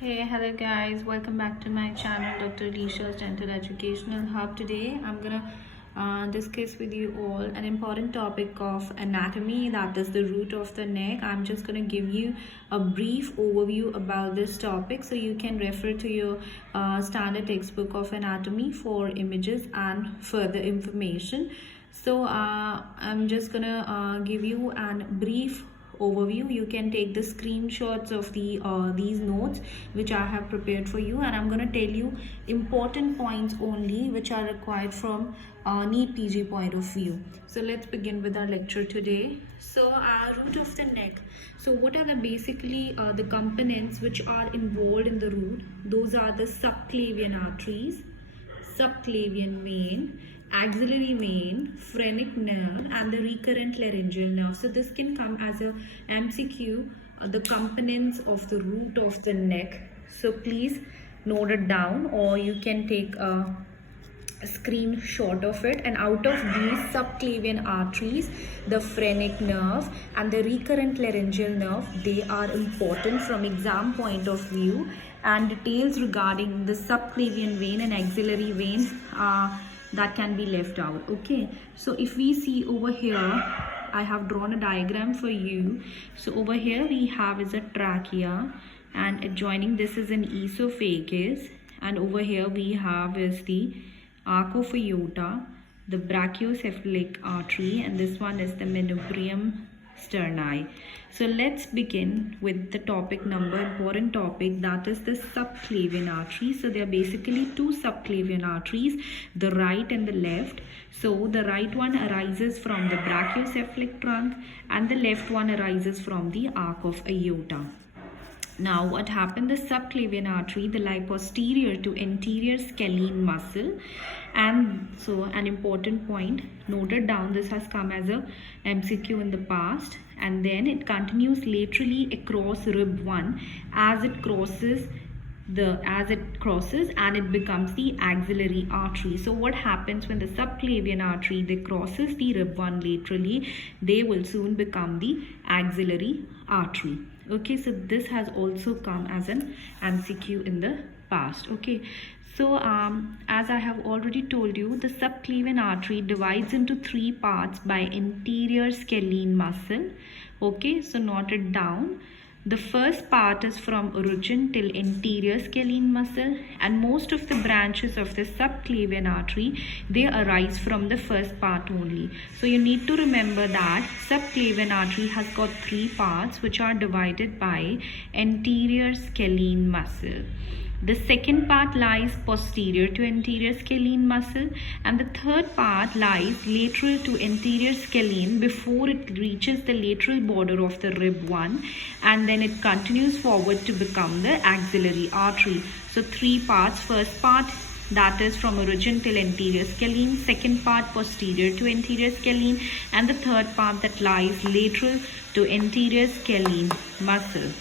Hey, hello guys, welcome back to my channel Dr. Alicia's Dental Educational Hub. Today I'm gonna discuss with you all an important topic of anatomy, that is the root of the neck. I'm just gonna give you a brief overview about this topic so you can refer to your standard textbook of anatomy for images and further information. So I'm just gonna give you a brief overview. You can take the screenshots of these notes which I have prepared for you, and I'm going to tell you important points only which are required from NEET PG point of view. So let's begin with our lecture today. So root of the neck. So what are the basically the components which are involved in the root? Those are the subclavian arteries, subclavian vein, axillary vein, phrenic nerve, and the recurrent laryngeal nerve. So this can come as a MCQ, the components of the root of the neck. So please note it down, or you can take a screenshot of it. And out of these subclavian arteries, the phrenic nerve and the recurrent laryngeal nerve, they are important from exam point of view, and details regarding the subclavian vein and axillary veins that can be left out. Okay, so if we see over here, I have drawn a diagram for you. So over here we have is a trachea, and adjoining this is an esophagus, and over here we have is the arc of aorta, the brachiocephalic artery, and this one is the manubrium sterni. So let's begin with the important topic, that is the subclavian arteries. So there are basically two subclavian arteries, the right and the left. So the right one arises from the brachiocephalic trunk, and the left one arises from the arc of aorta. Now what happened, the subclavian artery, they lie posterior to anterior scalene muscle. And so an important point noted down, this has come as a MCQ in the past, and then it continues laterally across rib 1 as it crosses and it becomes the axillary artery. So what happens when the subclavian artery, they crosses the rib 1 laterally, they will soon become the axillary artery. Okay, so this has also come as an MCQ in the past. Okay, so as I have already told you, the subclavian artery divides into three parts by anterior scalene muscle. Okay, so note it down. The first part is from origin till anterior scalene muscle, and most of the branches of the subclavian artery, they arise from the first part only. So you need to remember that subclavian artery has got three parts which are divided by anterior scalene muscle. The second part lies posterior to anterior scalene muscle, and the third part lies lateral to anterior scalene before it reaches the lateral border of the rib 1, and then it continues forward to become the axillary artery. So three parts: first part, that is from origin till anterior scalene, second part posterior to anterior scalene, and the third part that lies lateral to anterior scalene muscle.